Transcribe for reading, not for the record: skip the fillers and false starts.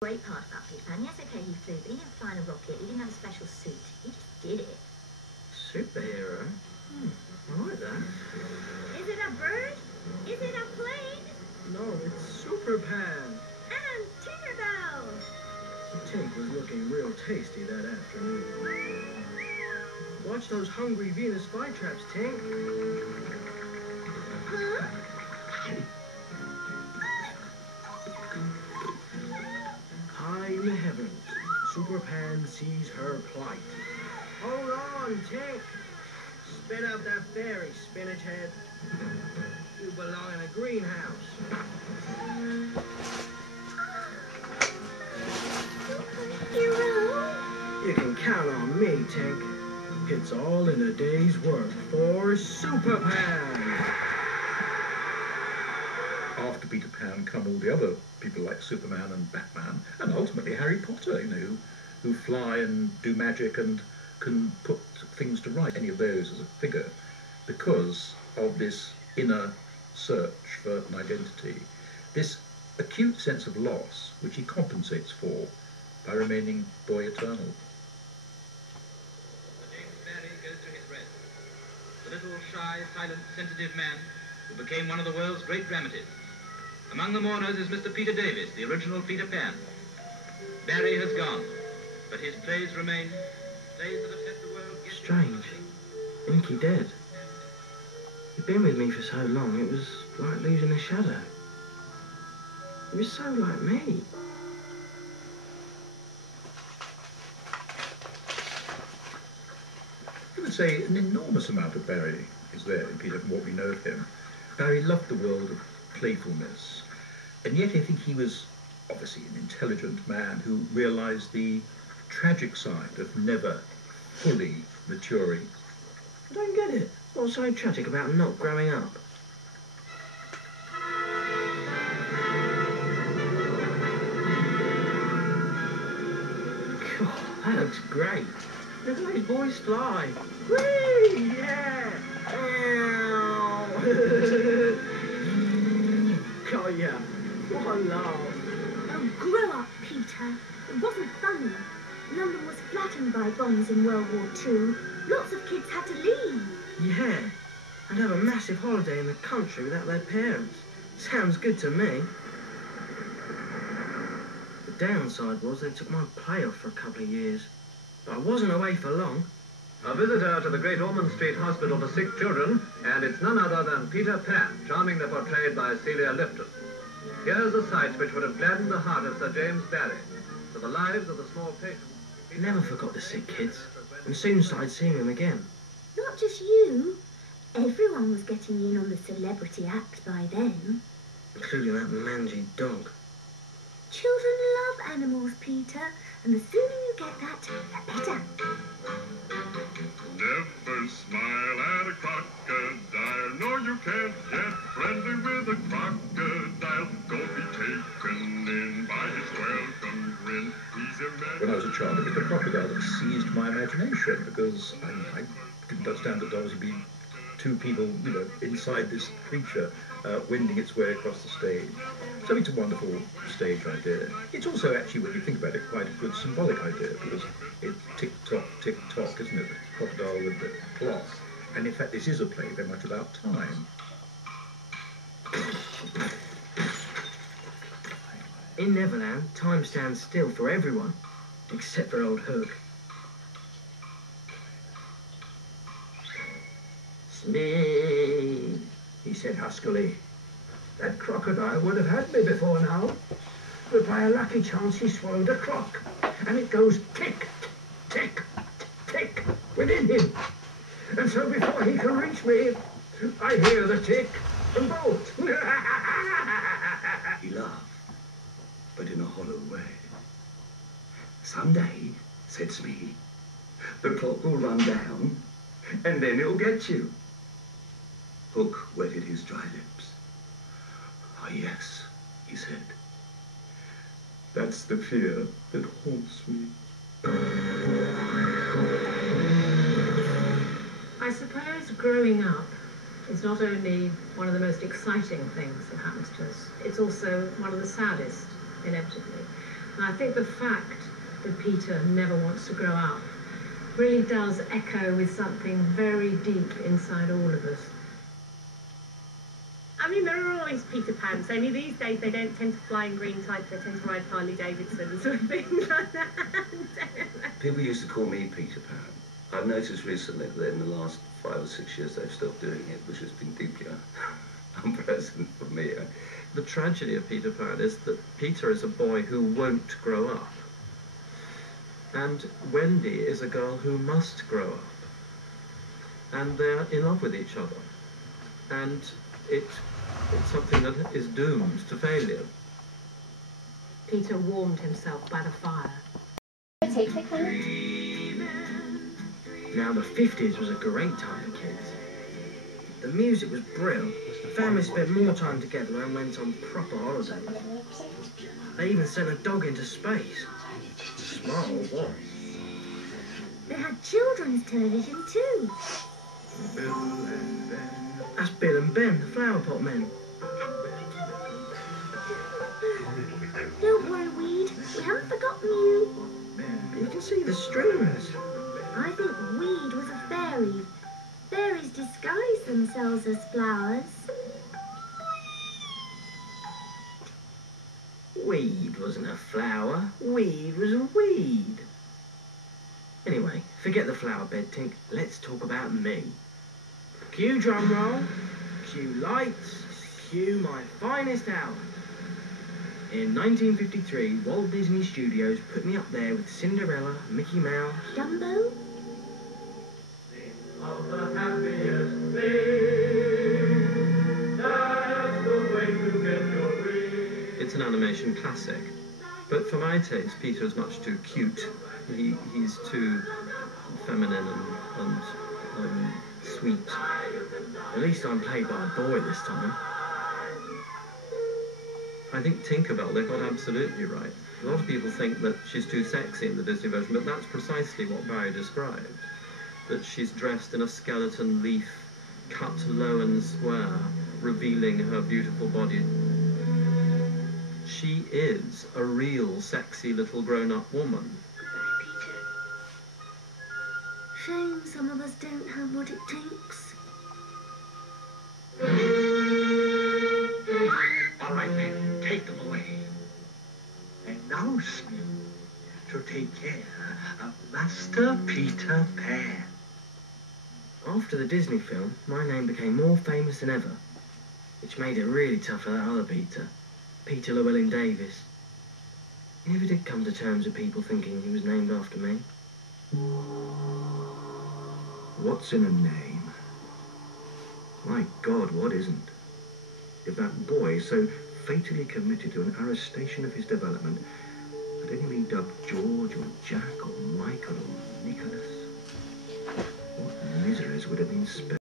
Great part about Peter Pan. Yes, okay, he flew, but he didn't fly in a rocket. He didn't have a special suit. He just did it. Superhero? I like that. Is it a bird? Is it a plane? No, it's Super Pan. And Tinkerbell. Tink was looking real tasty that afternoon. Watch those hungry Venus flytraps, Tink. Huh? High in the heavens, Super Pan sees her plight. Hold on, Tink. Spit out that fairy, spinach head. You belong in a greenhouse. Hero? You can count on me, Tink. It's all in a day's work for Super Pan. After Peter Pan come all the other people like Superman and Batman, and ultimately Harry Potter, you know, who fly and do magic and can put things to right. Any of those as a figure, because of this inner search for an identity, this acute sense of loss, which he compensates for by remaining boy eternal. James Barrie goes to his rest. The little, shy, silent, sensitive man who became one of the world's great dramatists. Among the mourners is Mr. Peter Davis, the original Peter Pan. Barrie has gone, but his plays remain, plays that have set the world... Strange. Inky dead. He'd been with me for so long, it was like losing a shadow. He was so like me. I would say an enormous amount of Barrie is there in Peter from what we know of him. Barrie loved the world of playfulness, and yet I think he was obviously an intelligent man who realised the tragic side of never fully maturing. I don't get it. What's so tragic about not growing up? God, that looks great. Look at those boys fly. Whee! Yeah! Ow! God, yeah. What a laugh. Oh, grow up, Peter. It wasn't funny. London was flattened by bombs in World War II. Lots of kids had to leave. Yeah. And have a massive holiday in the country without their parents. Sounds good to me. The downside was they took my play off for a couple of years. But I wasn't away for long. A visitor to the Great Ormond Street Hospital for Sick Children, and it's none other than Peter Pan, charmingly portrayed by Celia Lifton. Here's a sight which would have gladdened the heart of Sir James Barrie. For the lives of the small patients... I never forgot the sick kids, and soon started seeing them again. Not just you. Everyone was getting in on the celebrity act by then. Including that mangy dog. Children love animals, Peter, and the sooner you get that, the better. Never smile at a crocodile. No, you can't get friendly with a crocodile. Don't be taken in by his welcome grin. When I was a child, it was the crocodile that seized my imagination, because I didn't understand that there was to be two people, you know, inside this creature wending its way across the stage. So it's a wonderful stage idea. It's also actually, when you think about it, quite a good symbolic idea, because it's tick-tock, isn't it? The crocodile with the clock. And in fact, this is a play very much about time. In Neverland, time stands still for everyone, except for old Hook. "Smee," he said huskily. "That crocodile would have had me before now, but by a lucky chance he swallowed a clock, and it goes tick, tick, tick within him. And so before he can reach me, I hear the tick and bolt." He laughed, but in a hollow way. "Someday," said Smee, "the clock will run down, and then it'll get you." Hook wetted his dry lips. "Ah, yes," he said. "That's the fear that haunts me." I suppose growing up is not only one of the most exciting things that happens to us, it's also one of the saddest, inevitably. And I think the fact that Peter never wants to grow up really does echo with something very deep inside all of us. I mean, there are always Peter Pans, only these days they don't tend to fly in green tights, they tend to ride Harley Davidsons or things like that. People used to call me Peter Pan. I've noticed recently that in the last 5 or 6 years they've stopped doing it, which has been deeply unpleasant for me. The tragedy of Peter Pan is that Peter is a boy who won't grow up. And Wendy is a girl who must grow up. And they're in love with each other. And it's something that is doomed to failure. Peter warmed himself by the fire. Now, the 50s was a great time for kids. The music was brilliant. Families spent more time together and went on proper holidays. They even sent a dog into space. Smart or what? They had children's television too. That's Bill and Ben, the Flower Pot Men. Don't worry, Weed. We haven't forgotten you. You can see the strings. I think Weed was a fairy. Fairies disguise themselves as flowers. Weed wasn't a flower. Weed was a weed. Anyway, forget the flower bed, Tink. Let's talk about me. Cue drum roll, cue lights, cue my finest hour. In 1953, Walt Disney Studios put me up there with Cinderella, Mickey Mouse, Dumbo? Of the happiest thing, that's the way to get your dream. It's an animation classic. But for my taste, Peter is much too cute. He's too feminine and sweet. At least I'm played by a boy this time. I think Tinkerbell, they got absolutely right. A lot of people think that she's too sexy in the Disney version, but that's precisely what Barry described. That she's dressed in a skeleton leaf, cut low and square, revealing her beautiful body. She is a real sexy little grown-up woman. Goodbye, Peter. Shame some of us don't have what it takes. All right, then, take them away. And now, Smee, to take care of Master Peter Pan. After the Disney film, my name became more famous than ever, which made it really tough for that other Peter, Peter Llewellyn Davis. He never did come to terms with people thinking he was named after me. What's in a name? My God, what isn't? If that boy, so fatally committed to an arrestation of his development, had only been dubbed George or Jack or Michael or Nicholas, what miseries would have been spared.